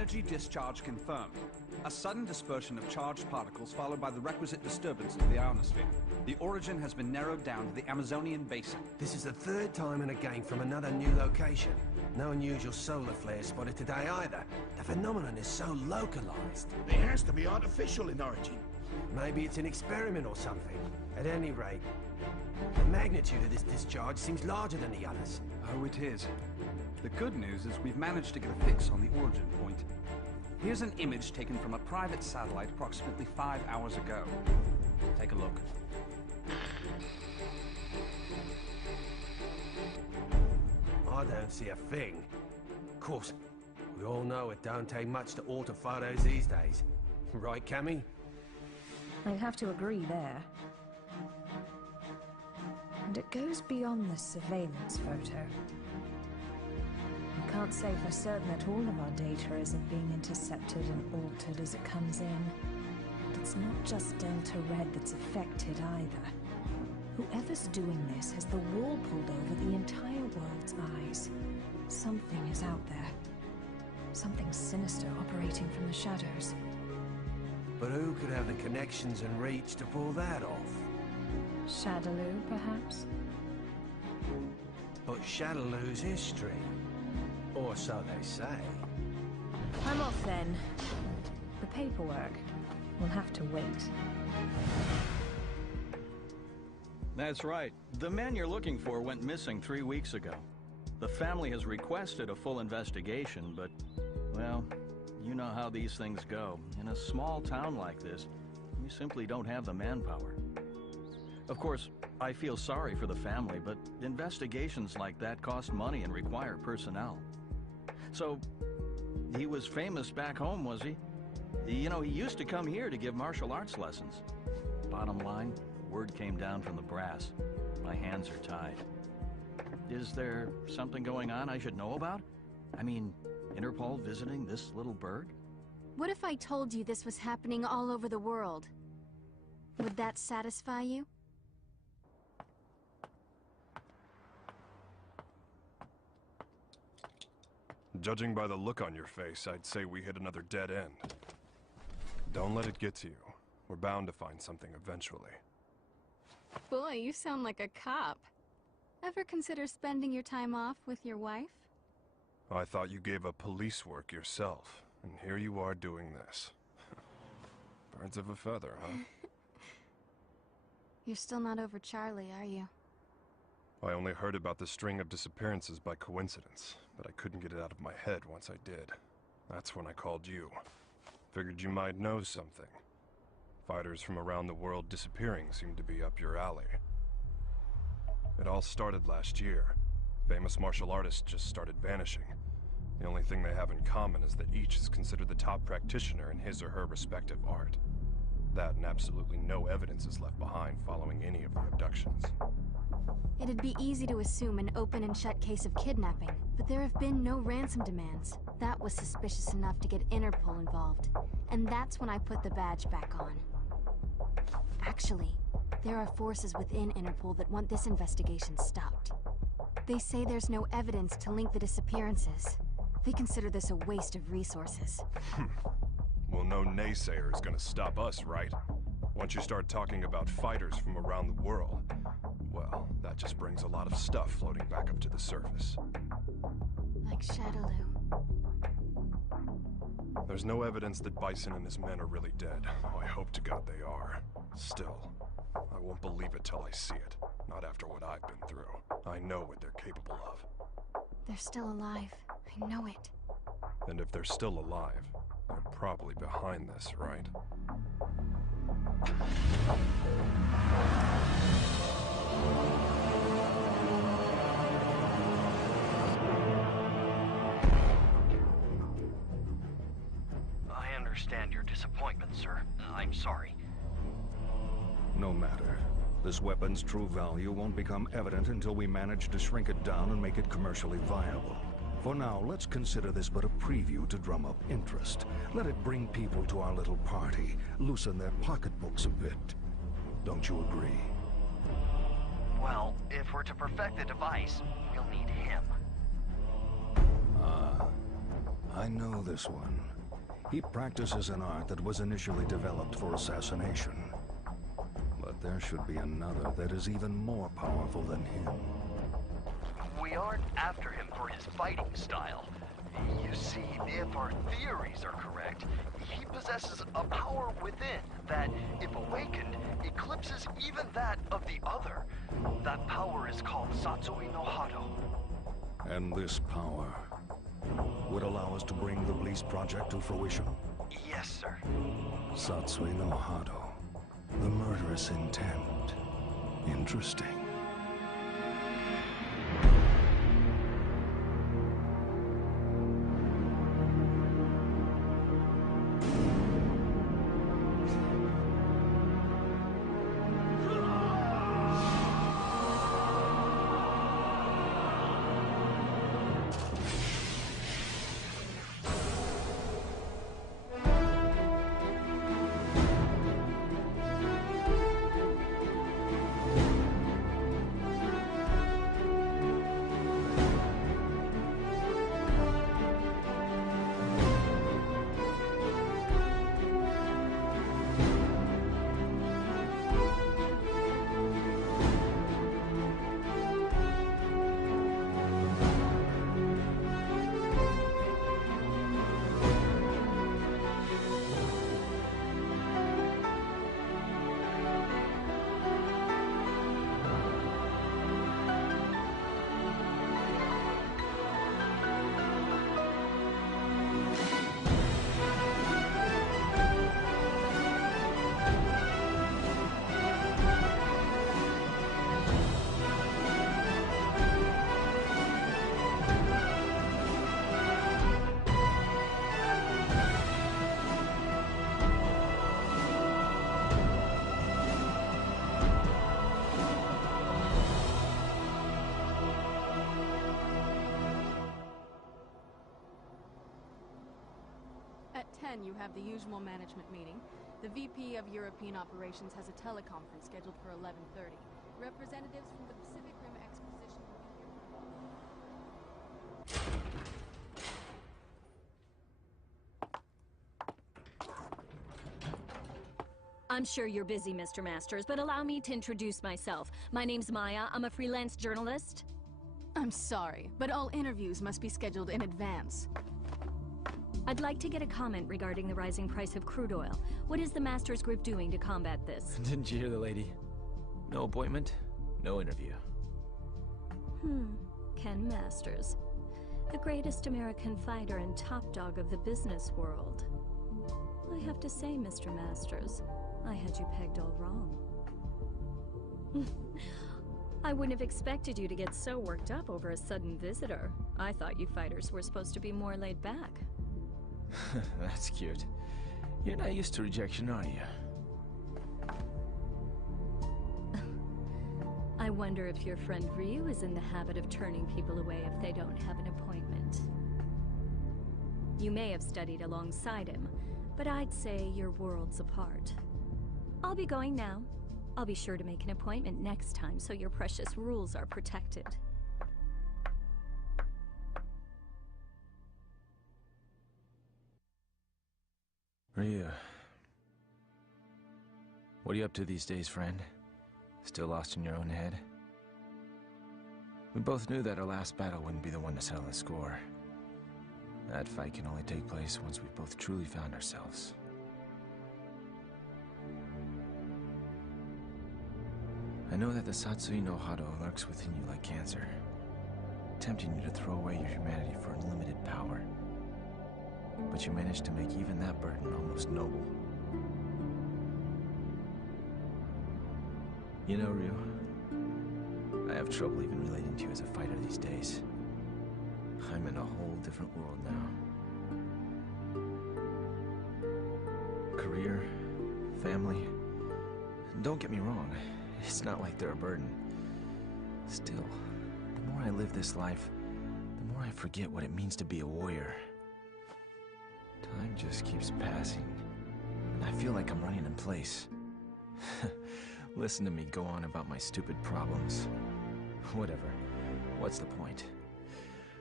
Energy discharge confirmed. A sudden dispersion of charged particles followed by the requisite disturbance to the ionosphere. The origin has been narrowed down to the Amazonian basin. This is the third time in a game from another new location. No unusual solar flares spotted today either. The phenomenon is so localized. It has to be artificial in origin. Maybe it's an experiment or something. At any rate, the magnitude of this discharge seems larger than the others. Oh, it is. The good news is we've managed to get a fix on the origin point. Here's an image taken from a private satellite approximately 5 hours ago. Take a look. I don't see a thing. Of course, we all know it don't take much to alter photos these days. Right, Cammy? I'd have to agree there. And it goes beyond the surveillance photo. I can't say for certain that all of our data isn't being intercepted and altered as it comes in. But it's not just Delta Red that's affected either. Whoever's doing this has the wool pulled over the entire world's eyes. Something is out there. Something sinister operating from the shadows. But who could have the connections and reach to pull that off? Shadaloo, perhaps? But Shadaloo's history. Or so they say. I'm off then. The paperwork will have to wait. That's right. The man you're looking for went missing 3 weeks ago. The family has requested a full investigation, but, well, you know how these things go. In a small town like this, you simply don't have the manpower. Of course, I feel sorry for the family, but investigations like that cost money and require personnel. So, he was famous back home, was he? You know, he used to come here to give martial arts lessons. Bottom line, word came down from the brass. My hands are tied. Is there something going on I should know about? I mean, Interpol visiting this little bird? What if I told you this was happening all over the world? Would that satisfy you? Judging by the look on your face, I'd say we hit another dead end. Don't let it get to you. We're bound to find something eventually. Boy, you sound like a cop. Ever consider spending your time off with your wife? I thought you gave up police work yourself, and here you are doing this. Birds of a feather, huh? You're still not over Charlie, are you? I only heard about the string of disappearances by coincidence, but I couldn't get it out of my head once I did. That's when I called you. Figured you might know something. Fighters from around the world disappearing seemed to be up your alley. It all started last year. Famous martial artists just started vanishing. The only thing they have in common is that each is considered the top practitioner in his or her respective art. That and absolutely no evidence is left behind following any of the abductions. It'd be easy to assume an open and shut case of kidnapping, but there have been no ransom demands. That was suspicious enough to get Interpol involved, and that's when I put the badge back on. Actually, there are forces within Interpol that want this investigation stopped. They say there's no evidence to link the disappearances. They consider this a waste of resources. Well, no naysayer is gonna stop us, right? Once you start talking about fighters from around the world, well, that just brings a lot of stuff floating back up to the surface. Like Shadaloo. There's no evidence that Bison and his men are really dead. Oh, I hope to God they are. Still, I won't believe it till I see it. Not after what I've been through. I know what they're capable of. They're still alive. I know it. And if they're still alive, they're probably behind this, right? I understand your disappointment, sir. I'm sorry. No matter. This weapon's true value won't become evident until we manage to shrink it down and make it commercially viable. For now, let's consider this but a preview to drum up interest. Let it bring people to our little party, loosen their pocketbooks a bit. Don't you agree? Well, if we're to perfect the device, we'll need him. I know this one. He practices an art that was initially developed for assassination. But there should be another that is even more powerful than him. We aren't after him for his fighting style. You see, if our theories are correct, he possesses a power within that, if awakened, eclipses even that of the other. That power is called Satsui no Hado. And this power would allow us to bring the Bleast project to fruition? Yes, sir. Satsui no Hado. The murderous intent. Interesting. At 10, you have the usual management meeting. The VP of European Operations has a teleconference scheduled for 11:30. Representatives from the Pacific Rim Exposition will be here. I'm sure you're busy, Mr. Masters, but allow me to introduce myself. My name's Maya. I'm a freelance journalist. I'm sorry, but all interviews must be scheduled in advance. I'd like to get a comment regarding the rising price of crude oil. What is the Masters Group doing to combat this? Didn't you hear the lady? No appointment, no interview. Ken Masters. The greatest American fighter and top dog of the business world. I have to say, Mr. Masters, I had you pegged all wrong. I wouldn't have expected you to get so worked up over a sudden visitor. I thought you fighters were supposed to be more laid back. That's cute. You're not used to rejection, are you? I wonder if your friend Ryu is in the habit of turning people away if they don't have an appointment. You may have studied alongside him, but I'd say you're worlds apart. I'll be going now. I'll be sure to make an appointment next time so your precious rules are protected. Ryu. What are you up to these days, friend? Still lost in your own head? We both knew that our last battle wouldn't be the one to settle the score. That fight can only take place once we've both truly found ourselves. I know that the Satsui no Hado lurks within you like cancer, tempting you to throw away your humanity for unlimited power. But you managed to make even that burden almost noble. You know, Ryu, I have trouble even relating to you as a fighter these days. I'm in a whole different world now. Career, family. Don't get me wrong, it's not like they're a burden. Still, the more I live this life, the more I forget what it means to be a warrior. Time just keeps passing, and I feel like I'm running in place. Listen to me go on about my stupid problems. Whatever. What's the point?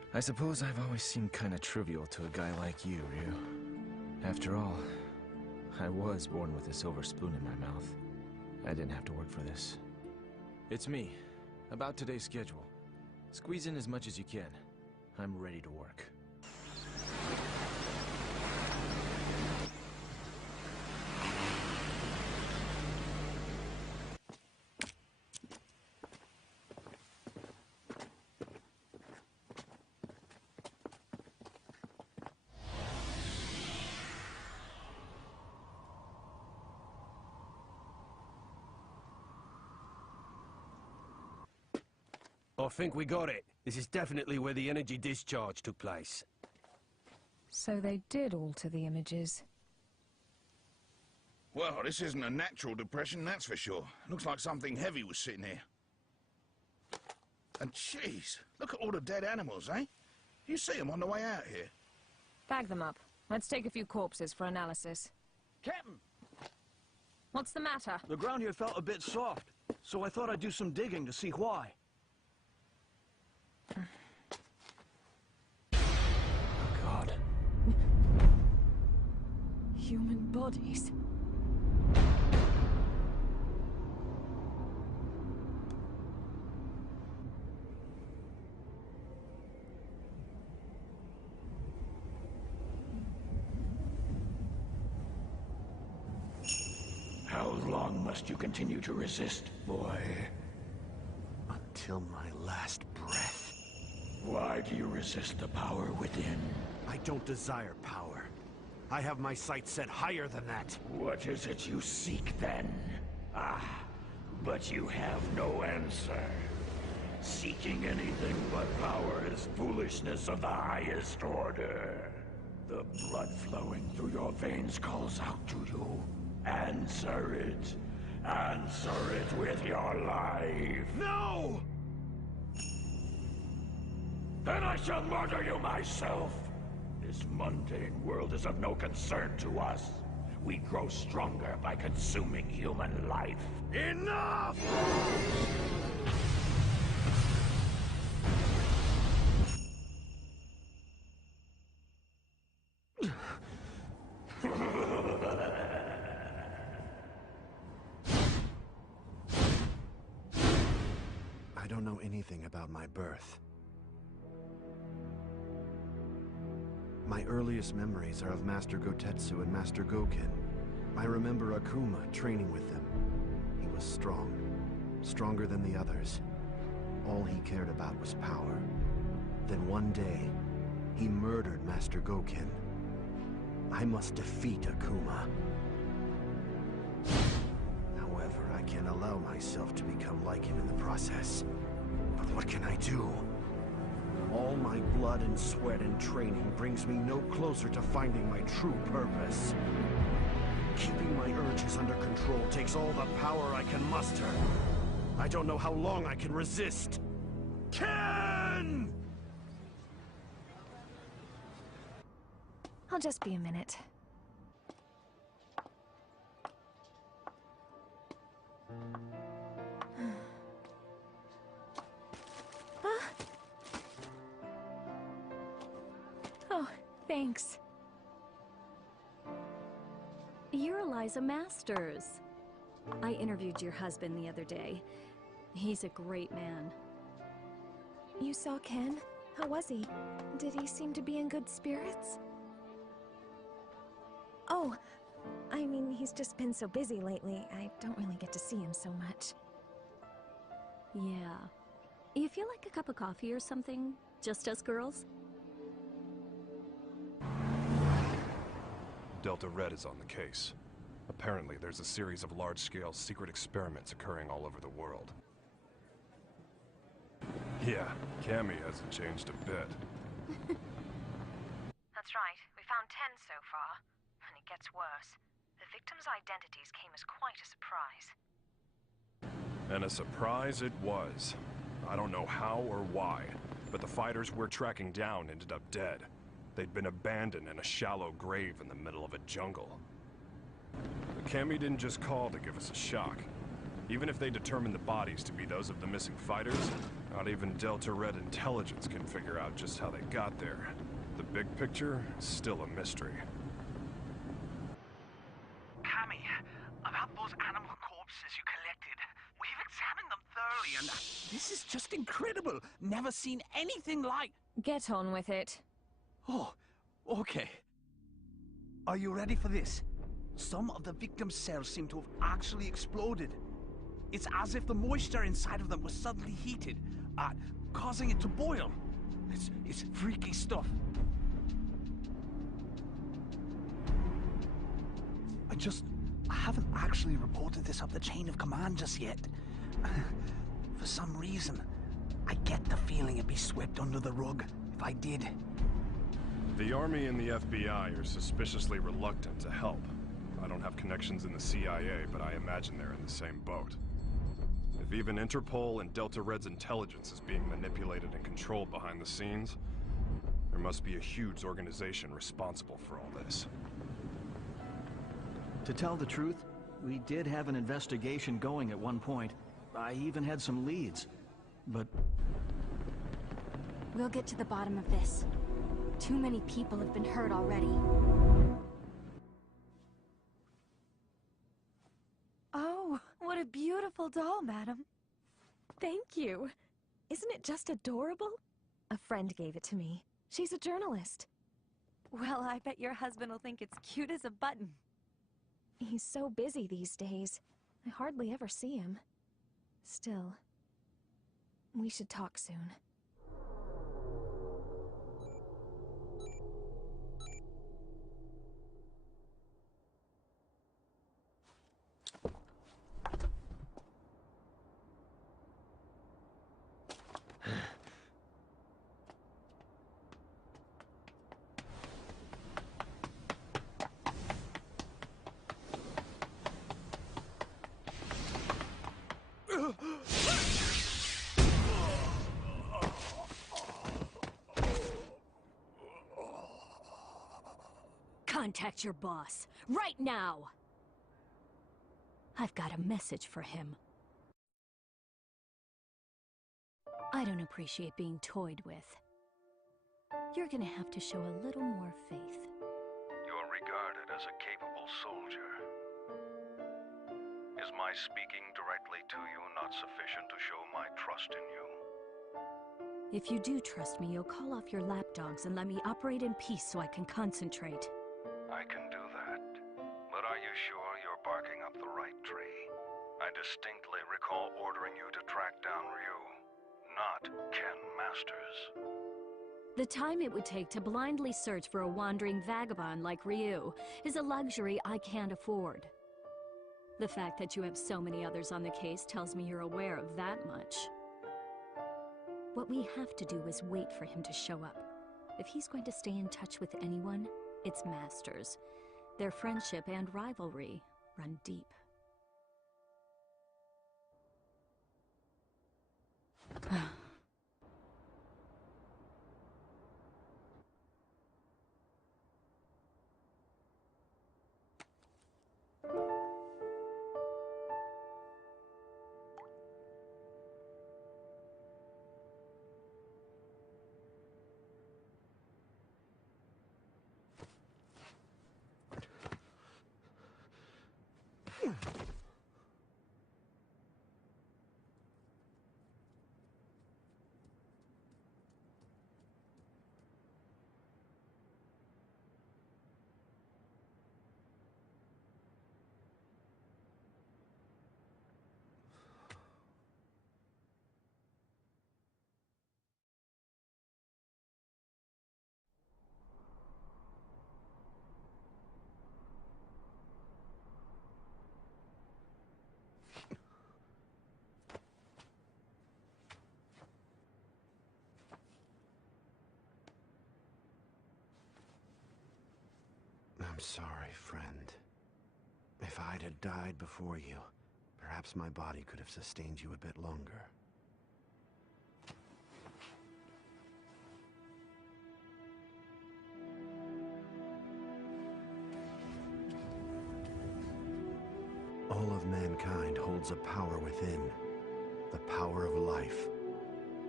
I suppose I've always seemed kinda trivial to a guy like you, Ryu. After all, I was born with a silver spoon in my mouth. I didn't have to work for this. It's me. About today's schedule. Squeeze in as much as you can. I'm ready to work. I think we got it. This is definitely where the energy discharge took place. So they did alter the images. Well, this isn't a natural depression, that's for sure. Looks like something heavy was sitting here. And jeez, look at all the dead animals, eh? You see them on the way out here. Bag them up. Let's take a few corpses for analysis. Captain! What's the matter? The ground here felt a bit soft, so I thought I'd do some digging to see why. God. Human bodies. How long must you continue to resist, boy? Until my last breath. Why do you resist the power within? I don't desire power. I have my sights set higher than that. What is it you seek, then? Ah, but you have no answer. Seeking anything but power is foolishness of the highest order. The blood flowing through your veins calls out to you. Answer it. Answer it with your life. No! Then I shall murder you myself. This mundane world is of no concern to us. We grow stronger by consuming human life. Enough! I don't know anything about my birth. My earliest memories are of Master Gotetsu and Master Goken. I remember Akuma training with them. He was strong, stronger than the others. All he cared about was power. Then one day, he murdered Master Goken. I must defeat Akuma. However, I can't allow myself to become like him in the process. But what can I do? All my blood and sweat and training brings me no closer to finding my true purpose. Keeping my urges under control takes all the power I can muster. I don't know how long I can resist. Ken! I'll just be a minute. Oh, thanks. You're Eliza Masters. I interviewed your husband the other day. He's a great man. You saw Ken? How was he? Did he seem to be in good spirits? Oh, I mean, he's just been so busy lately. I don't really get to see him so much. Yeah. You feel like a cup of coffee or something? Just us girls? Delta Red is on the case. Apparently, there's a series of large-scale secret experiments occurring all over the world. Yeah, Cammy hasn't changed a bit. That's right. We found 10 so far. And it gets worse. The victims' identities came as quite a surprise. And a surprise it was. I don't know how or why, but the fighters we're tracking down ended up dead. They'd been abandoned in a shallow grave in the middle of a jungle. But Cammy didn't just call to give us a shock. Even if they determined the bodies to be those of the missing fighters, Not even Delta Red intelligence can figure out just how they got there. The big picture is still a mystery. Cammy, about those animal corpses you collected. We've examined them thoroughly, and this is just incredible. Never seen anything like... Get on with it. Oh, okay. Are you ready for this? Some of the victims' cells seem to have actually exploded. It's as if the moisture inside of them was suddenly heated, causing it to boil. It's freaky stuff. I haven't actually reported this up the chain of command just yet. For some reason, I get the feeling it'd be swept under the rug if I did. The Army and the FBI are suspiciously reluctant to help. I don't have connections in the CIA, but I imagine they're in the same boat. If even Interpol and Delta Red's intelligence is being manipulated and controlled behind the scenes, there must be a huge organization responsible for all this. To tell the truth, we did have an investigation going at one point. I even had some leads, but... We'll get to the bottom of this. Too many people have been hurt already. Oh, what a beautiful doll, madam. Thank you. Isn't it just adorable? A friend gave it to me. She's a journalist. Well, I bet your husband will think it's cute as a button. He's so busy these days. I hardly ever see him. Still, we should talk soon. Contact your boss, right now! I've got a message for him. I don't appreciate being toyed with. You're gonna have to show a little more faith. You're regarded as a capable soldier. Is my speaking directly to you not sufficient to show my trust in you? If you do trust me, you'll call off your lapdogs and let me operate in peace so I can concentrate. I can do that. But are you sure you're barking up the right tree? I distinctly recall ordering you to track down Ryu, not Ken Masters. The time it would take to blindly search for a wandering vagabond like Ryu is a luxury I can't afford. The fact that you have so many others on the case tells me you're aware of that much. What we have to do is wait for him to show up. If he's going to stay in touch with anyone, it's Masters. Their friendship and rivalry run deep. I'm sorry, friend. If I'd had died before you, perhaps my body could have sustained you a bit longer. All of mankind holds a power within, the power of life.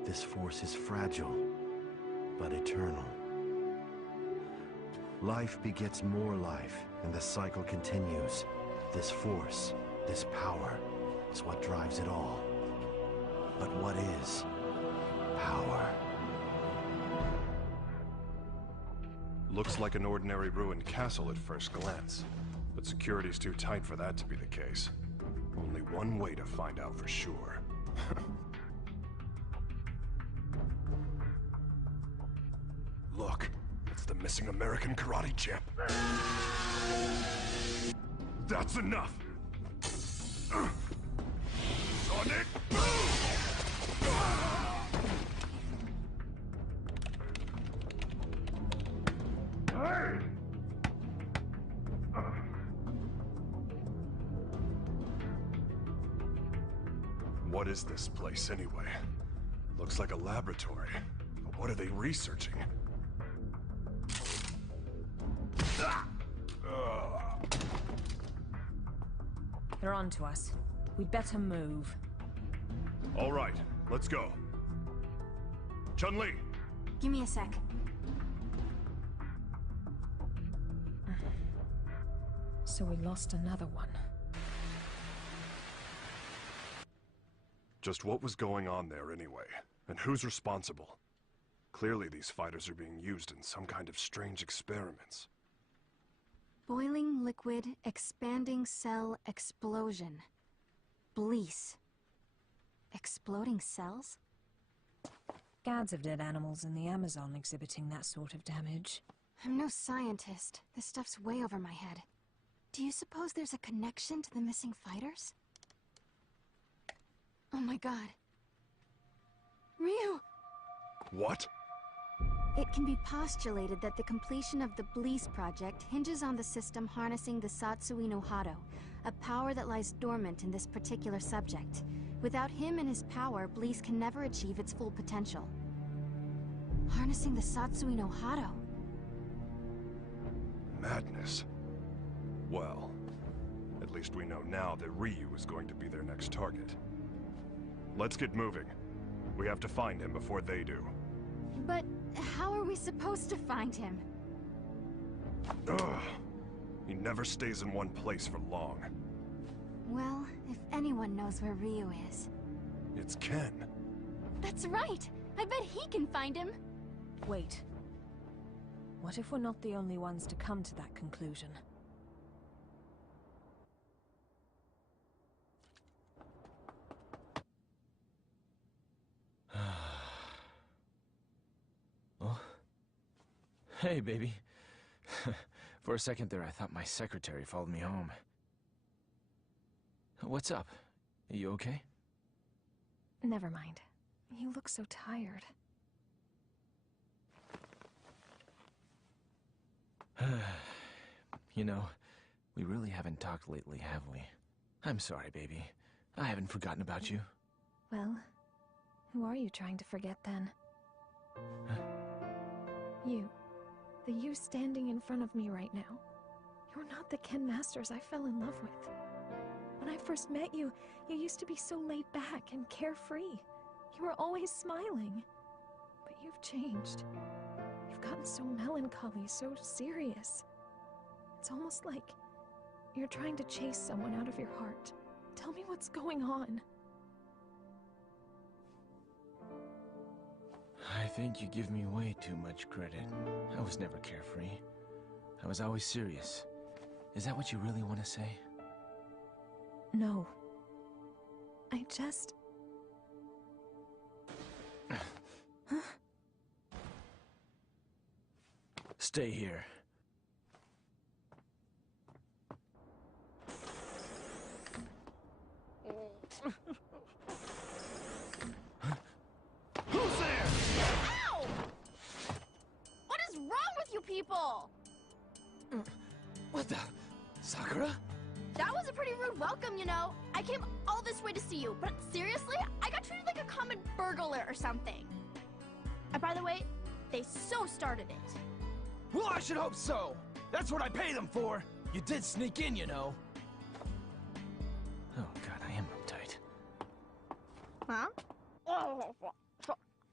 This force is fragile, but eternal. Life begets more life, and the cycle continues. This force, this power, is what drives it all. But what is power? Looks like an ordinary ruined castle at first glance, but security's too tight for that to be the case. Only one way to find out for sure. Look, it's the missing American karate champ. That's enough! Sonic Boom! Hey! What is this place anyway? Looks like a laboratory. But what are they researching? They're on to us. We'd better move. All right, let's go. Chun-Li! Give me a sec. So we lost another one. Just what was going on there anyway? And who's responsible? Clearly these fighters are being used in some kind of strange experiments. Boiling liquid, expanding cell explosion. Blease. Exploding cells? Scads of dead animals in the Amazon exhibiting that sort of damage. I'm no scientist. This stuff's way over my head. Do you suppose there's a connection to the missing fighters? Oh my god. Ryu! What? It can be postulated that the completion of the Blease project hinges on the system harnessing the Satsui no Hado, a power that lies dormant in this particular subject. Without him and his power, Blease can never achieve its full potential. Harnessing the Satsui no Hado. Madness. Well, at least we know now that Ryu is going to be their next target. Let's get moving. We have to find him before they do. But how are we supposed to find him? Ugh. He never stays in one place for long. Well, if anyone knows where Ryu is... It's Ken. That's right! I bet he can find him! Wait. What if we're not the only ones to come to that conclusion? Oh? Hey, baby. For a second there, I thought my secretary followed me home. What's up? Are you okay? Never mind. You look so tired. You know, we really haven't talked lately, have we? I'm sorry, baby. I haven't forgotten about you. Well, who are you trying to forget then? You. The you standing in front of me right now. You're not the Ken Masters I fell in love with. When I first met you, you used to be so laid back and carefree. You were always smiling. But you've changed. You've gotten so melancholy, so serious. It's almost like you're trying to chase someone out of your heart. Tell me what's going on. I think you give me way too much credit. I was never carefree. I was always serious. Is that what you really want to say? No. I just... Stay here. Who's there? Ow! What is wrong with you people? What the? Sakura? That was a pretty rude welcome, you know. I came all this way to see you, but seriously, I got treated like a common burglar or something. And by the way, they so started it. Well, I should hope so. That's what I pay them for. You did sneak in, you know. Oh god, I am uptight. Huh?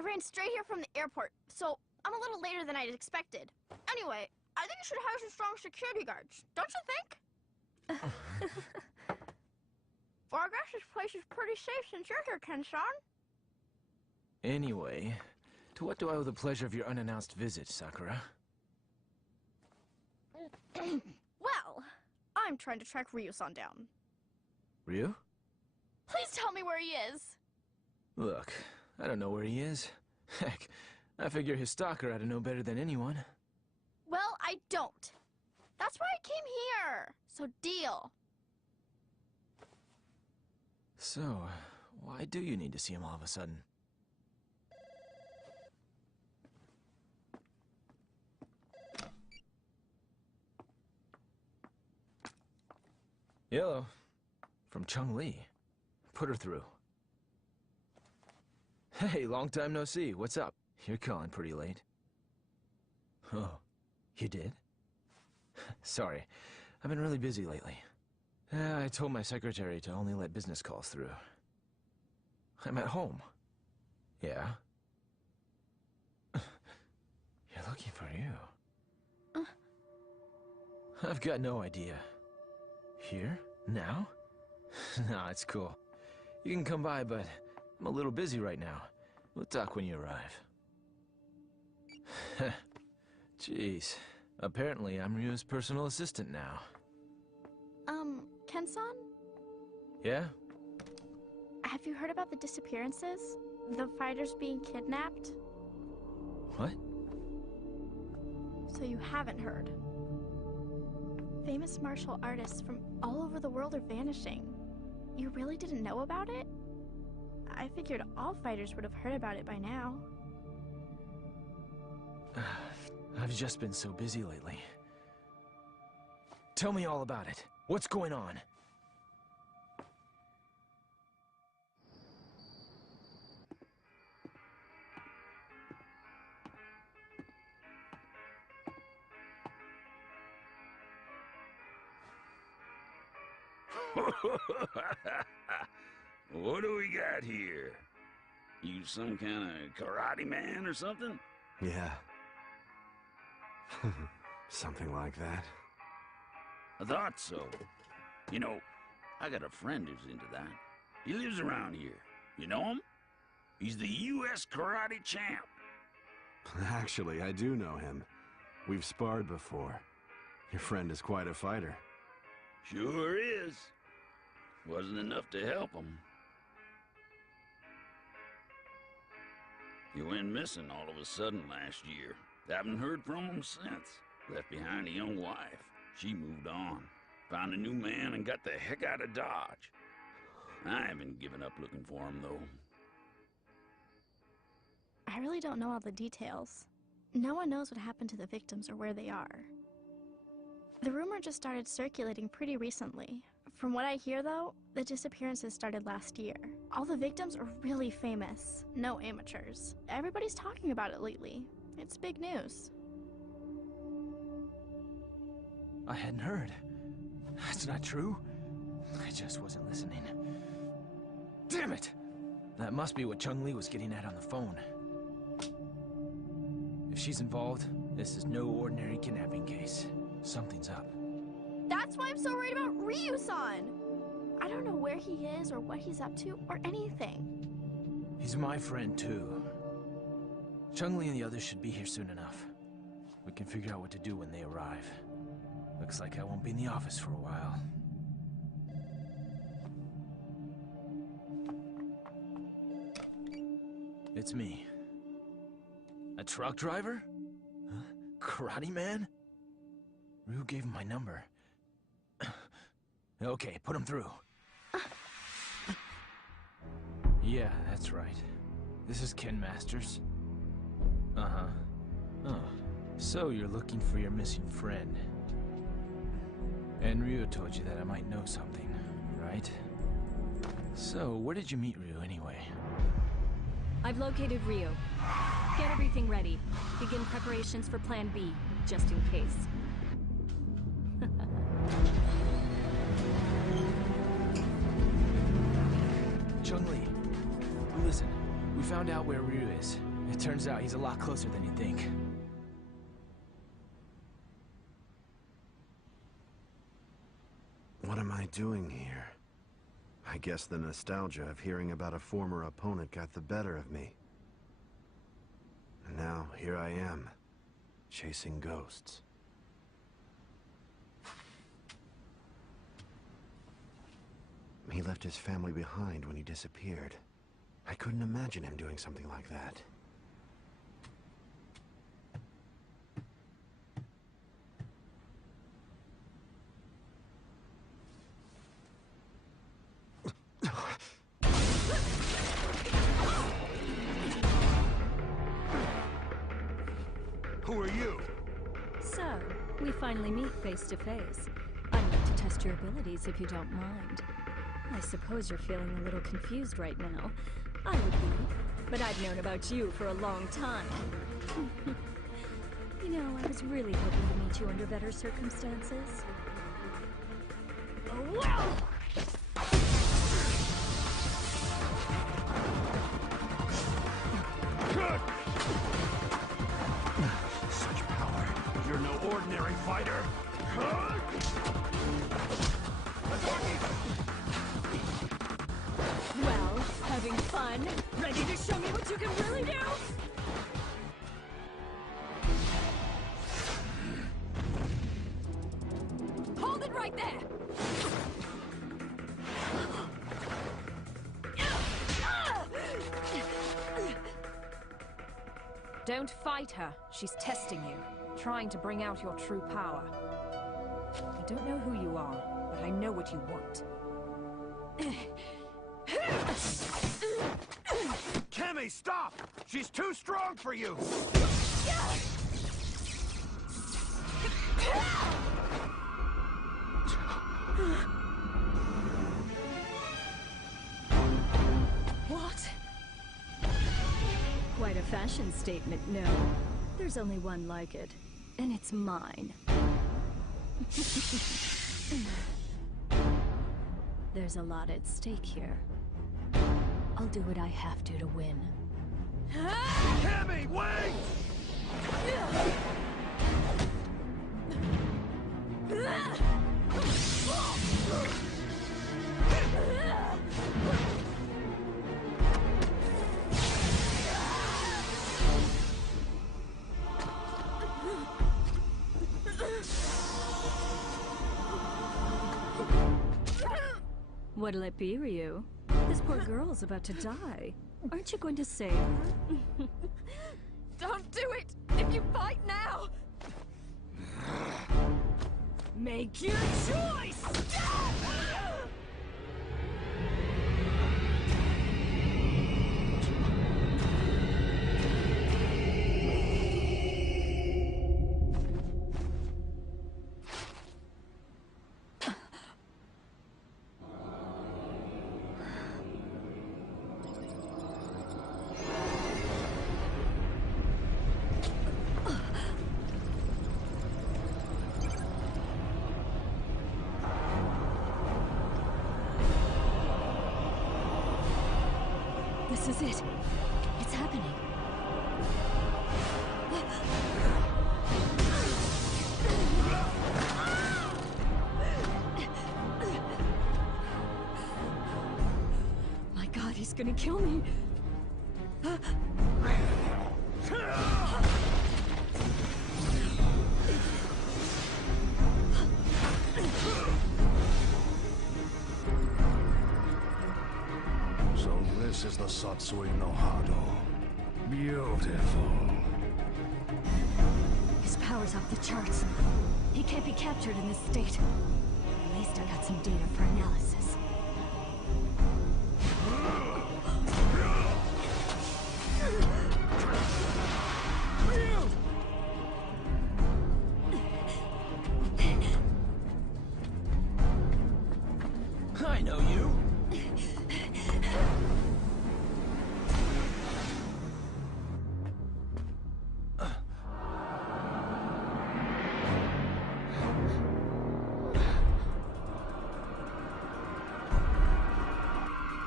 I ran straight here from the airport, so I'm a little later than I'd expected. Anyway, I think you should hire some strong security guards, don't you think? Fargrash's place is pretty safe since you're here, Ken-san. Anyway, to what do I owe the pleasure of your unannounced visit, Sakura? Well, I'm trying to track Ryu-san down. Ryu? Please tell me where he is. Look, I don't know where he is. Heck, I figure his stalker ought to know better than anyone. Well, I don't. That's why I came here. So deal. So, why do you need to see him all of a sudden? Hello. From Chun-Li. Put her through. Hey, long time no see. What's up? You're calling pretty late. Oh, you did? Sorry, I've been really busy lately. I told my secretary to only let business calls through. I'm at home. Yeah? You're looking for you. I've got no idea. Here? Now? Nah, it's cool. You can come by, but I'm a little busy right now. We'll talk when you arrive. Jeez. Apparently, I'm Ryu's personal assistant now. Ken-san? Yeah? Have you heard about the disappearances? The fighters being kidnapped? What? So you haven't heard. Famous martial artists from all over the world are vanishing. You really didn't know about it? I figured all fighters would have heard about it by now. I've just been so busy lately. Tell me all about it. What's going on? What do we got here? You some kind of karate man or something? Yeah. Something like that. I thought so. You know, I got a friend who's into that. He lives around here. You know him? He's the U.S. karate champ. Actually, I do know him. We've sparred before. Your friend is quite a fighter. Sure is. Wasn't enough to help him. He went missing all of a sudden last year. Haven't heard from him since. Left behind a young wife. She moved on. Found a new man and got the heck out of Dodge. I haven't given up looking for him, though. I really don't know all the details. No one knows what happened to the victims or where they are. The rumor just started circulating pretty recently. From what I hear, though, the disappearances started last year. All the victims are really famous. No amateurs. Everybody's talking about it lately. It's big news. I hadn't heard. That's not true. I just wasn't listening. Damn it! That must be what Chun-Li was getting at on the phone. If she's involved, this is no ordinary kidnapping case. Something's up. That's why I'm so worried about Ryu-san! I don't know where he is or what he's up to or anything. He's my friend, too. Chun-Li and the others should be here soon enough. We can figure out what to do when they arrive. Looks like I won't be in the office for a while. It's me. A truck driver? Huh? Karate man? Ryu gave him my number. Okay, put him through. Yeah, that's right. This is Ken Masters. Uh-huh. Oh, so you're looking for your missing friend. And Ryu told you that I might know something, right? So, where did you meet Ryu anyway? I've located Ryu. Get everything ready. Begin preparations for Plan B, just in case. Chun-Li, listen. We found out where Ryu is. It turns out he's a lot closer than you think. What am I doing here? I guess the nostalgia of hearing about a former opponent got the better of me. And now, here I am, chasing ghosts. He left his family behind when he disappeared. I couldn't imagine him doing something like that. Who are you? So, we finally meet face to face. I'd like to test your abilities if you don't mind. I suppose you're feeling a little confused right now. I would be, but I've known about you for a long time. You know, I was really hoping to meet you under better circumstances. Oh, wow! Such power. You're no ordinary fighter. Well, having fun? Ready to show me what you can really do? Hold it right there! Don't fight her. She's testing you, trying to bring out your true power. I don't know who you are, but I know what you want. Cammy, stop! She's too strong for you! What? Quite a fashion statement, no. There's only one like it, and it's mine. There's a lot at stake here. I'll do what I have to win. Cammy, wait! What'll it be, Ryu? This poor girl's about to die. Aren't you going to save her? Don't do it! If you fight now! Make your choice! This is it. It's happening. My God, he's gonna kill me. So this is the Satsui no Hado. Beautiful. His power's off the charts. He can't be captured in this state. At least I got some data for analysis. I know you.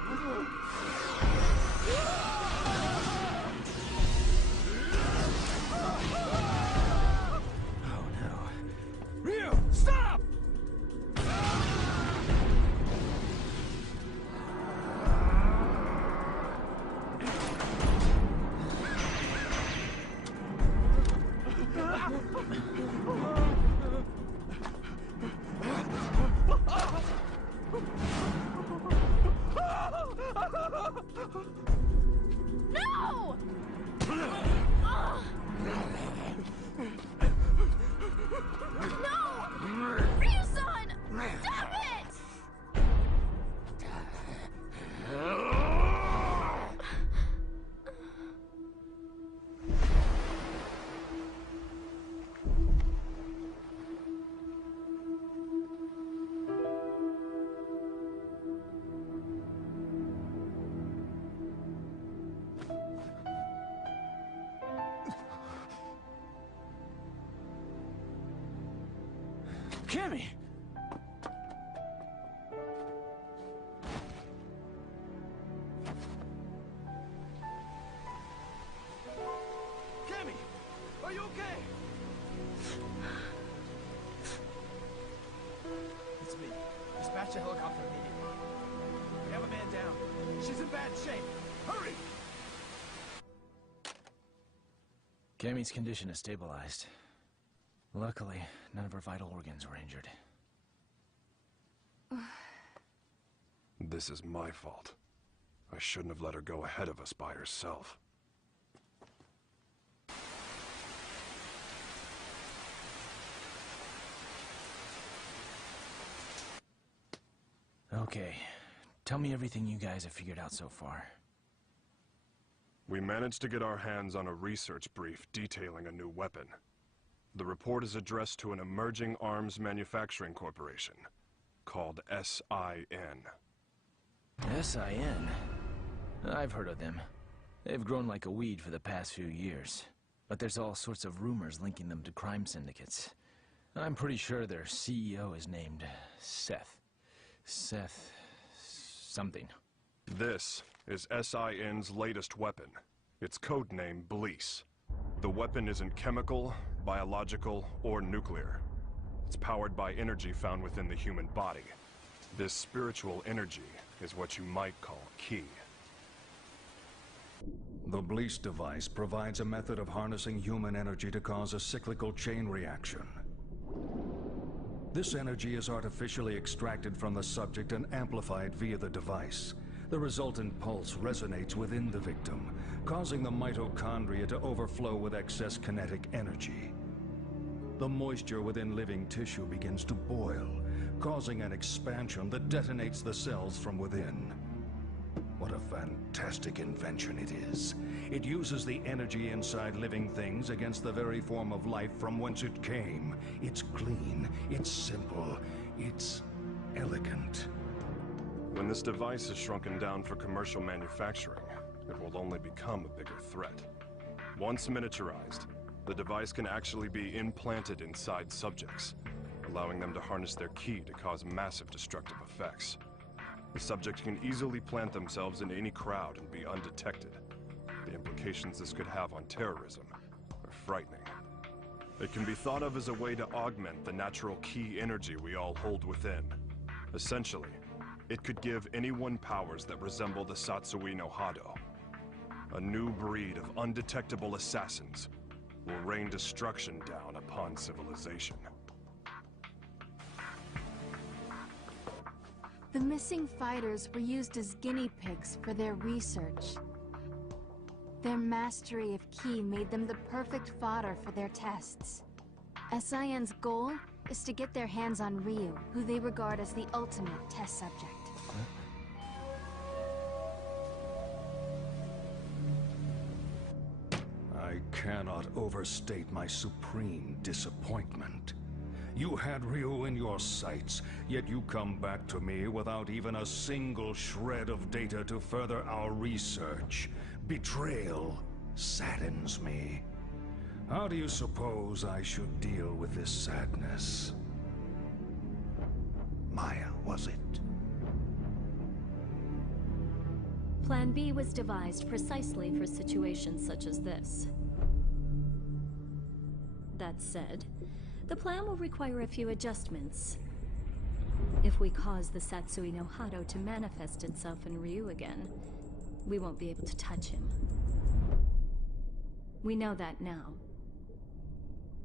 No! No! Ryu-san! Stop it! Cammy! Cammy! Are you okay? It's me. Dispatch a helicopter immediately. We have a man down. She's in bad shape. Hurry! Cammy's condition is stabilized. Luckily, none of her vital organs were injured. This is my fault. I shouldn't have let her go ahead of us by herself. Okay. Tell me everything you guys have figured out so far. We managed to get our hands on a research brief detailing a new weapon. The report is addressed to an emerging arms manufacturing corporation called SIN. SIN? I've heard of them. They've grown like a weed for the past few years. But there's all sorts of rumors linking them to crime syndicates. I'm pretty sure their CEO is named Seth. Seth... something. This is SIN's latest weapon. Its codename Bleece. The weapon isn't chemical, biological, or nuclear. It's powered by energy found within the human body. This spiritual energy is what you might call ki. The Bleece device provides a method of harnessing human energy to cause a cyclical chain reaction. This energy is artificially extracted from the subject and amplified via the device. The resultant pulse resonates within the victim, causing the mitochondria to overflow with excess kinetic energy. The moisture within living tissue begins to boil, causing an expansion that detonates the cells from within. What a fantastic invention it is. It uses the energy inside living things against the very form of life from whence it came. It's clean, it's simple, it's elegant. When this device is shrunken down for commercial manufacturing, it will only become a bigger threat. Once miniaturized, the device can actually be implanted inside subjects, allowing them to harness their ki to cause massive destructive effects. The subject can easily plant themselves into any crowd and be undetected. The implications this could have on terrorism are frightening. It can be thought of as a way to augment the natural ki energy we all hold within. Essentially, it could give anyone powers that resemble the Satsui no Hado. A new breed of undetectable assassins will rain destruction down upon civilization. The missing fighters were used as guinea pigs for their research. Their mastery of ki made them the perfect fodder for their tests. SIN's goal is to get their hands on Ryu, who they regard as the ultimate test subject. I cannot overstate my supreme disappointment. You had Ryu in your sights, yet you come back to me without even a single shred of data to further our research. Betrayal saddens me. How do you suppose I should deal with this sadness? Maya, was it? Plan B was devised precisely for situations such as this. That said, the plan will require a few adjustments. If we cause the Satsui no Hado to manifest itself in Ryu again, we won't be able to touch him. We know that now.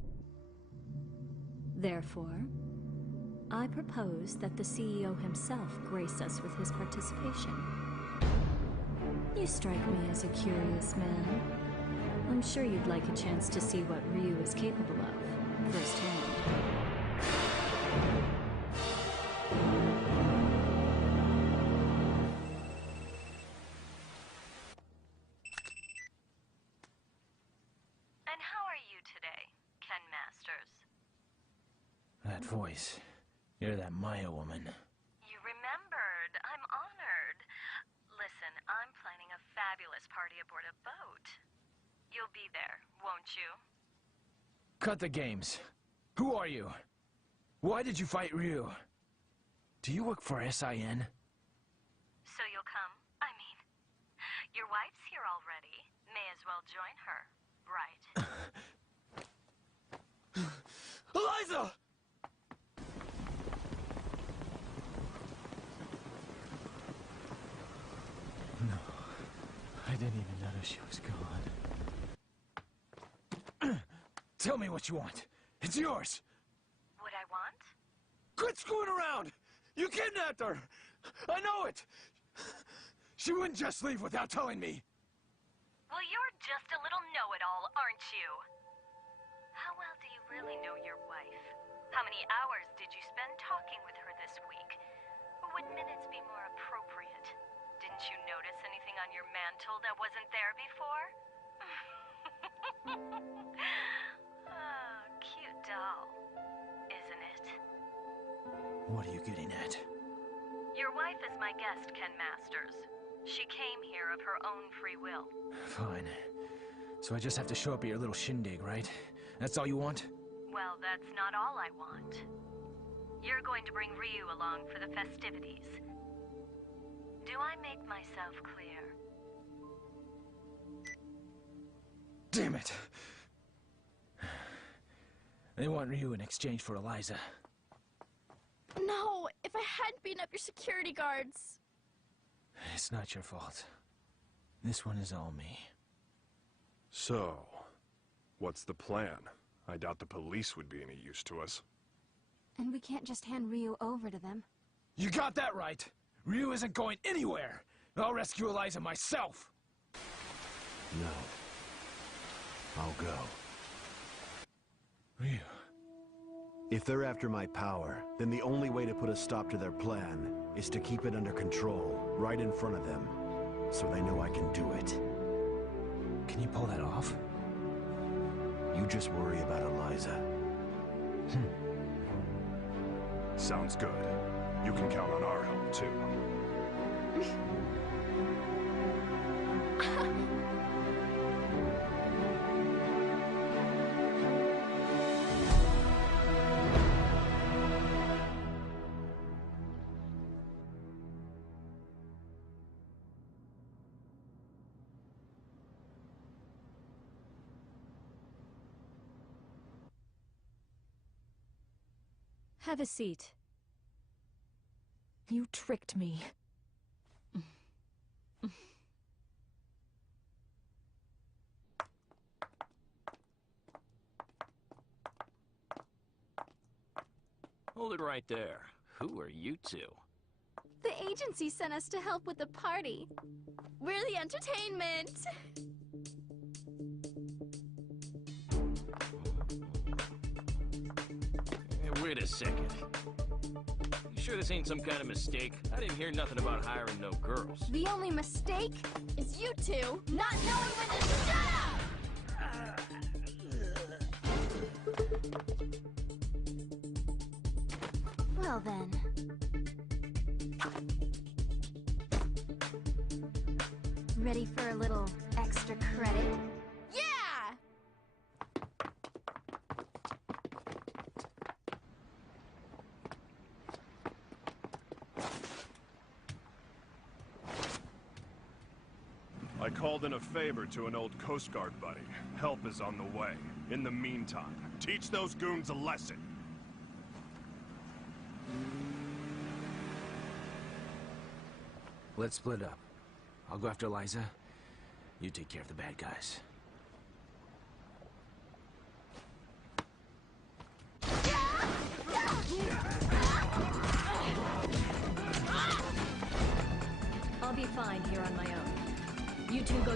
Therefore, I propose that the CEO himself grace us with his participation. You strike me as a curious man. I'm sure you'd like a chance to see what Ryu is capable of, firsthand. And how are you today, Ken Masters? That voice. You're that Maya woman. You remembered. I'm honored. Listen, I'm planning a fabulous party aboard a boat. You'll be there, won't you? Cut the games. Who are you? Why did you fight Ryu? Do you work for SIN? So you'll come? I mean, your wife's here already. May as well join her, right? Eliza! No. I didn't even notice she was gone. Tell me what you want. It's yours! What I want? Quit screwing around! You kidnapped her! I know it! She wouldn't just leave without telling me. Well, you're just a little know-it-all, aren't you? How well do you really know your wife? How many hours did you spend talking with her this week? Or would minutes be more appropriate? Didn't you notice anything on your mantle that wasn't there before? Oh, cute doll, isn't it? What are you getting at? Your wife is my guest, Ken Masters. She came here of her own free will. Fine. So I just have to show up at your little shindig, right? That's all you want? Well, that's not all I want. You're going to bring Ryu along for the festivities. Do I make myself clear? Damn it! They want Ryu in exchange for Eliza. No! If I hadn't beaten up your security guards! It's not your fault. This one is all me. So, what's the plan? I doubt the police would be any use to us. And we can't just hand Ryu over to them. You got that right! Ryu isn't going anywhere! I'll rescue Eliza myself! No. I'll go. Ryu. If they're after my power, then the only way to put a stop to their plan is to keep it under control, right in front of them, so they know I can do it. Can you pull that off? You just worry about Eliza. Sounds good. You can count on our help, too. Have a seat. You tricked me. Hold it right there. Who are you two? The agency sent us to help with the party. We're the entertainment. Hey, wait a second. You sure this ain't some kind of mistake? I didn't hear nothing about hiring no girls. The only mistake is you two not knowing when to shut up! Well then. Ready for a little extra credit? Yeah! I called in a favor to an old Coast Guard buddy. Help is on the way. In the meantime, teach those goons a lesson. Let's split up. I'll go after Eliza. You take care of the bad guys. Yeah!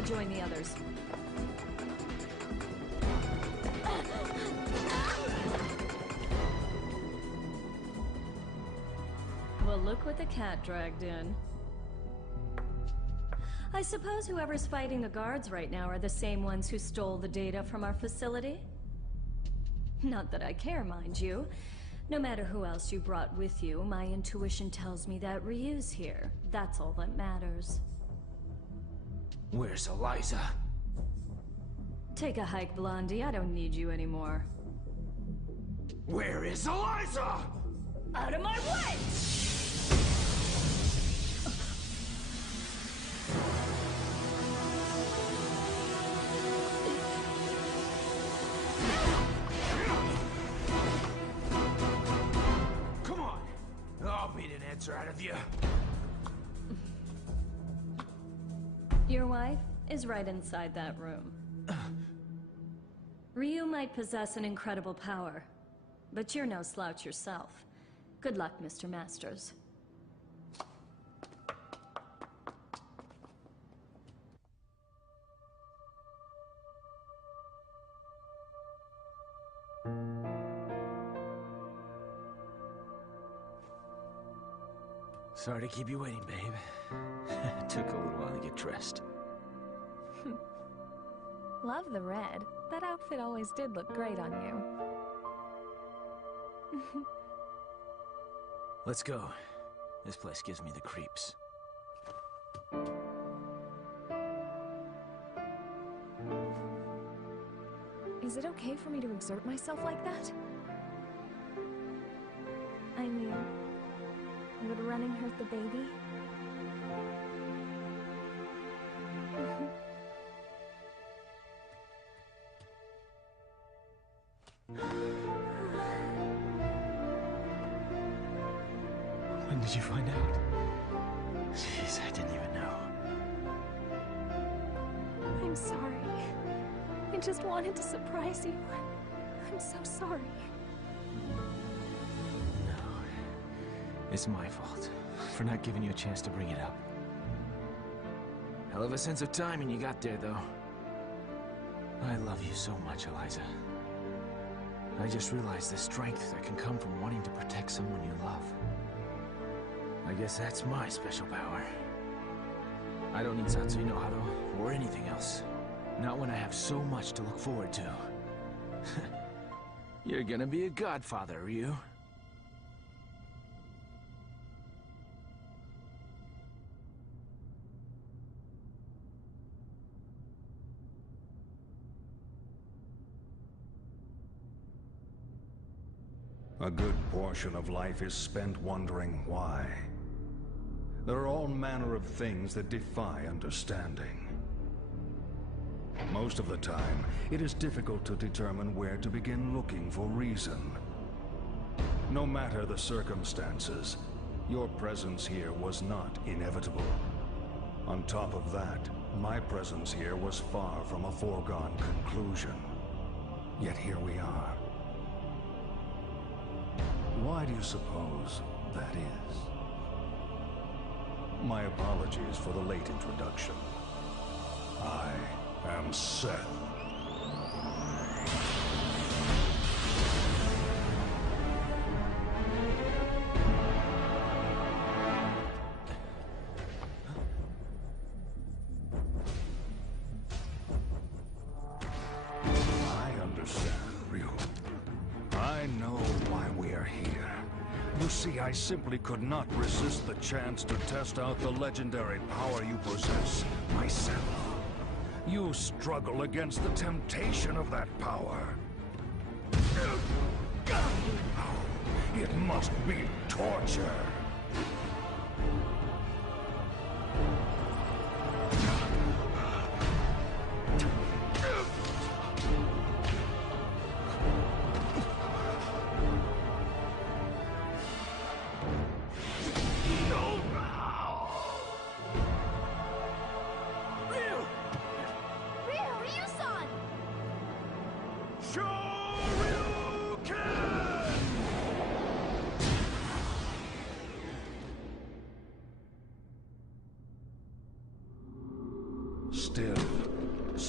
join the others. Well, look what the cat dragged in. I suppose whoever's fighting the guards right now are the same ones who stole the data from our facility? Not that I care, mind you. No matter who else you brought with you, my intuition tells me that Ryu's here. That's all that matters. Where's Eliza? Take a hike, Blondie. I don't need you anymore. Where is Eliza? Out of my way! Come on! I'll beat an answer out of you. Your wife is right inside that room. Ryu might possess an incredible power, but you're no slouch yourself. Good luck, Mr. Masters. Sorry to keep you waiting, babe. It took a little while to get dressed. Love the red. That outfit always did look great on you. Let's go. This place gives me the creeps. Is it okay for me to exert myself like that? I mean, would running hurt the baby? When did you find out? Jeez, I didn't even know. I'm sorry. I just wanted to surprise you. I'm so sorry. No. It's my fault for not giving you a chance to bring it up. Hell of a sense of timing you got there, though. I love you so much, Eliza. I just realized the strength that can come from wanting to protect someone you love. I guess that's my special power. I don't need Satsui no Hado or anything else. Not when I have so much to look forward to. You're gonna be a godfather, Ryu. A good portion of life is spent wondering why. There are all manner of things that defy understanding. Most of the time, it is difficult to determine where to begin looking for reason. No matter the circumstances, your presence here was not inevitable. On top of that, my presence here was far from a foregone conclusion. Yet here we are. Why do you suppose that is? My apologies for the late introduction. I am Seth. I understand, Ryu. I know why we are here. You see, I simply could not resist the chance to test out the legendary power you possess myself. You struggle against the temptation of that power. It must be torture.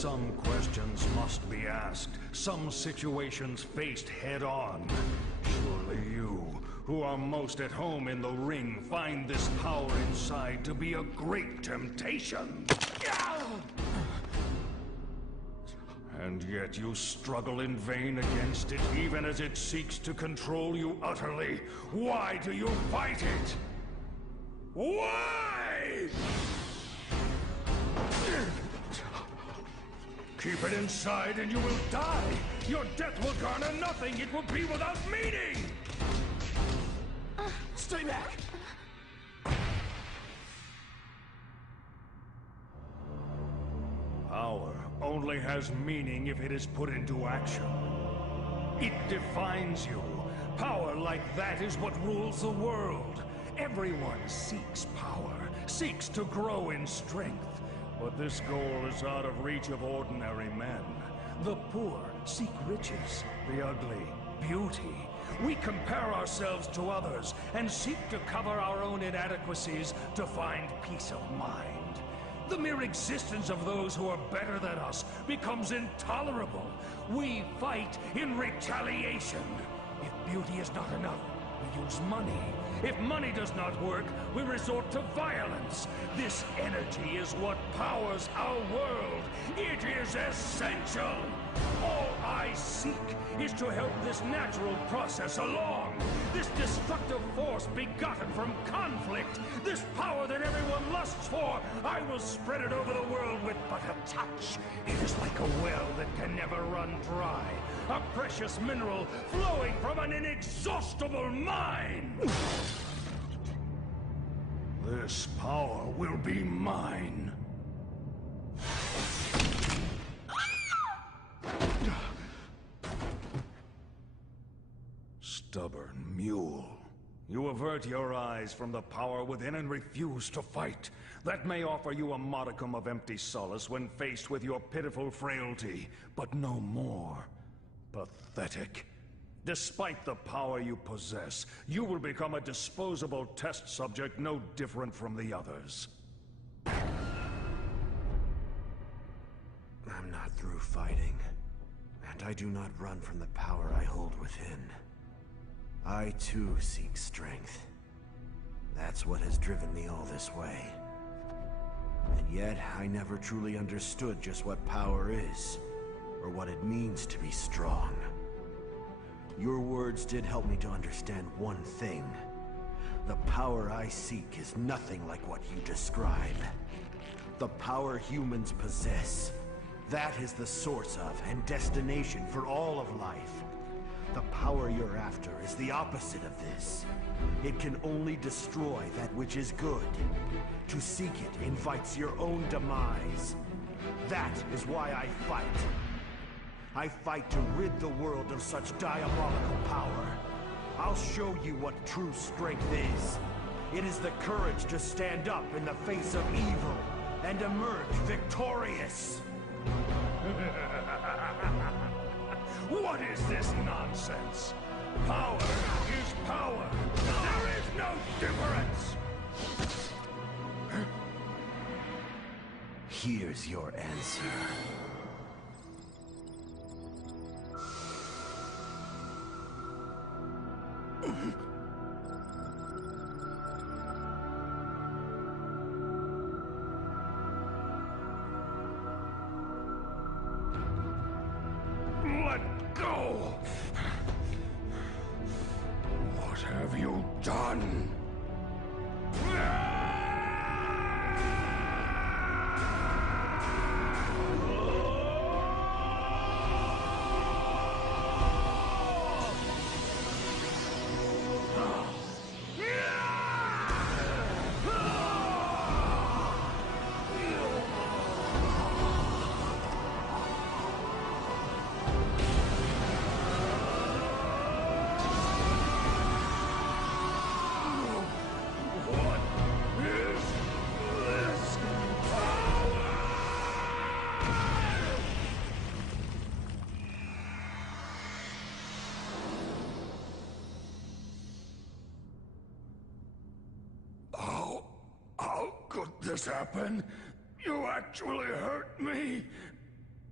Some questions must be asked, some situations faced head-on. Surely you, who are most at home in the ring, find this power inside to be a great temptation. And yet you struggle in vain against it, even as it seeks to control you utterly. Why do you fight it? Why? Keep it inside and you will die. Your death will garner nothing. It will be without meaning. Stay back! Power only has meaning if it is put into action. It defines you. Power like that is what rules the world. Everyone seeks power, seeks to grow in strength. But this goal is out of reach of ordinary men. The poor seek riches, the ugly, beauty. We compare ourselves to others and seek to cover our own inadequacies to find peace of mind. The mere existence of those who are better than us becomes intolerable. We fight in retaliation. If beauty is not enough, we use money. If money does not work, we resort to violence. This energy is what powers our world. It is essential. All I seek is to help this natural process along. This destructive force begotten from conflict. This power that everyone lusts for. I will spread it over the world with but a touch. It is like a well that can never run dry. A precious mineral flowing from an inexhaustible mine. This power will be mine. Stubborn mule. You avert your eyes from the power within and refuse to fight. That may offer you a modicum of empty solace when faced with your pitiful frailty, but no more. Pathetic. Despite the power you possess, you will become a disposable test subject no different from the others. I'm not through fighting, and I do not run from the power I hold within. I too seek strength. That's what has driven me all this way. And yet, I never truly understood just what power is, or what it means to be strong. Your words did help me to understand one thing. The power I seek is nothing like what you describe. The power humans possess. That is the source of and destination for all of life. The power you're after is the opposite of this. It can only destroy that which is good. To seek it invites your own demise. That is why I fight. I fight to rid the world of such diabolical power. I'll show you what true strength is. It is the courage to stand up in the face of evil and emerge victorious. What is this nonsense? Power is power. There is no difference. Here's your answer. Let go! What have you done? How could this happen? You actually hurt me?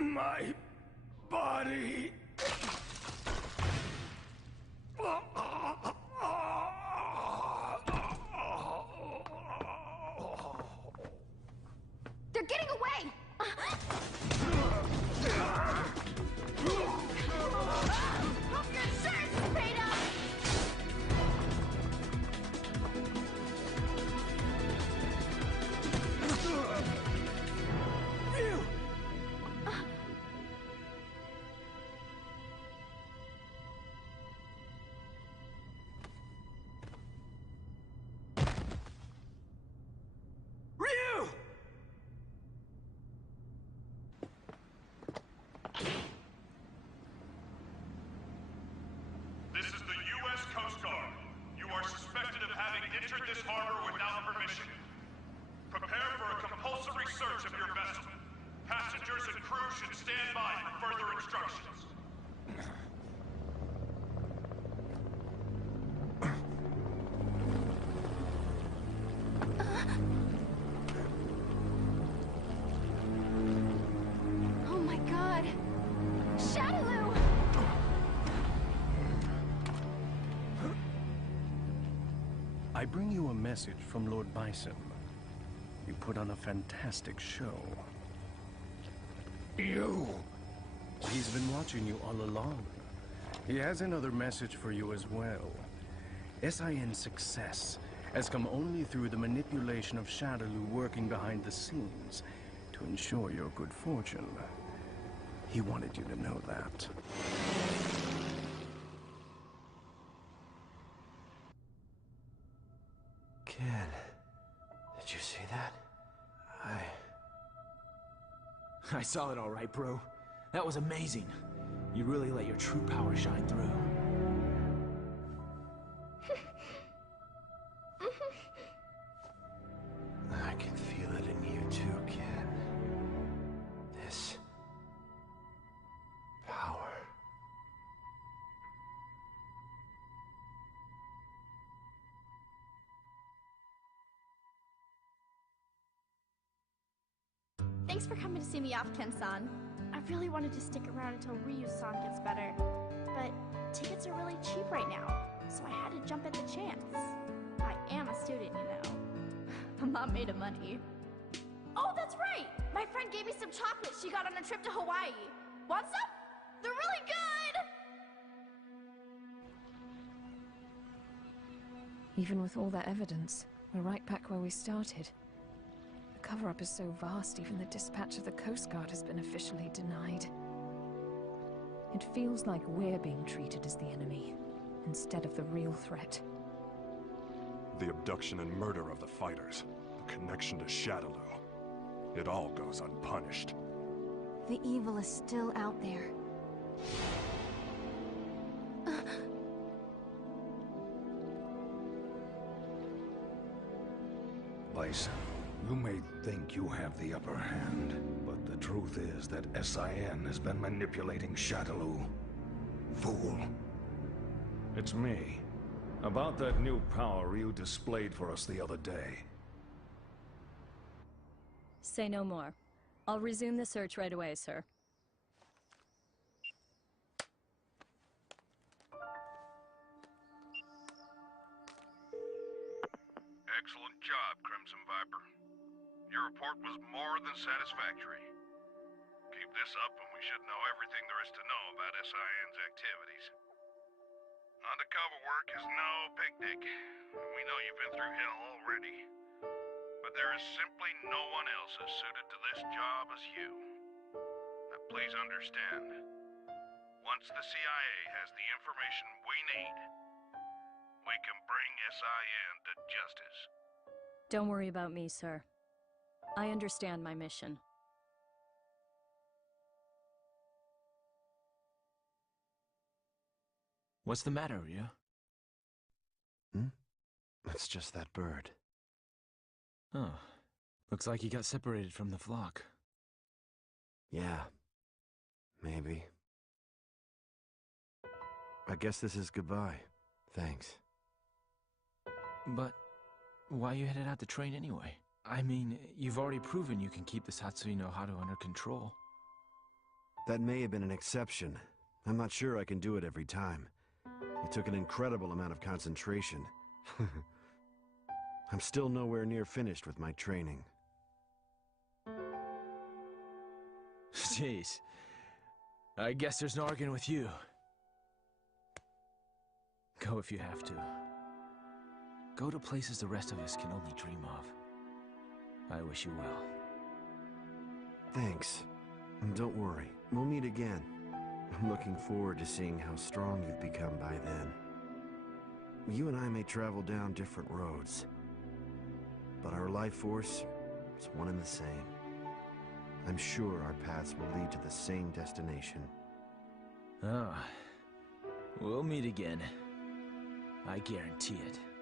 My body. They're getting away! Hope your insurance is paid up! Ryu! This is the U.S. Coast Guard. You are suspected of having entered this harbor without permission. Prepare for a compulsory search of your vessel. Passengers and crew should stand by for further instructions. Oh my god! Shadaloo! I bring you a message from Lord Bison. You put on a fantastic show. You! He's been watching you all along. He has another message for you as well. SIN's success has come only through the manipulation of Shadaloo working behind the scenes to ensure your good fortune. He wanted you to know that. Ken, did you see that? I saw it all right, bro. That was amazing. You really let your true power shine through. I can feel it in you too, Ken. This power. Thanks for coming to see me off, Ken-san. I really wanted to stick around until Ryu-san gets better, but tickets are really cheap right now, so I had to jump at the chance. I am a student, you know. I'm not made of money. Oh, that's right! My friend gave me some chocolates she got on a trip to Hawaii. Want some? They're really good! Even with all that evidence, we're right back where we started. The cover-up is so vast, even the dispatch of the Coast Guard has been officially denied. It feels like we're being treated as the enemy, instead of the real threat. The abduction and murder of the fighters, the connection to Shadaloo. It all goes unpunished. The evil is still out there. Bison, you may think you have the upper hand, but the truth is that SIN has been manipulating Shadaloo. Fool. It's me. About that new power you displayed for us the other day. Say no more. I'll resume the search right away, sir. Excellent job, Crimson Viper. Your report was more than satisfactory. Keep this up and we should know everything there is to know about SIN's activities. Undercover work is no picnic. We know you've been through hell already. But there is simply no one else as suited to this job as you. Now please understand, once the CIA has the information we need, we can bring SIN to justice. Don't worry about me, sir. I understand my mission. What's the matter, Ryu? It's just that bird. Oh. Looks like he got separated from the flock. Yeah. Maybe. I guess this is goodbye. Thanks. But why you headed out to train anyway? I mean, you've already proven you can keep the Satsuki no Haru under control. That may have been an exception. I'm not sure I can do it every time. It took an incredible amount of concentration. I'm still nowhere near finished with my training. Jeez. I guess there's no arguing with you. Go if you have to. Go to places the rest of us can only dream of. I wish you well. Thanks. And don't worry, we'll meet again. I'm looking forward to seeing how strong you've become by then. You and I may travel down different roads, but our life force is one and the same. I'm sure our paths will lead to the same destination. Ah, we'll meet again. I guarantee it.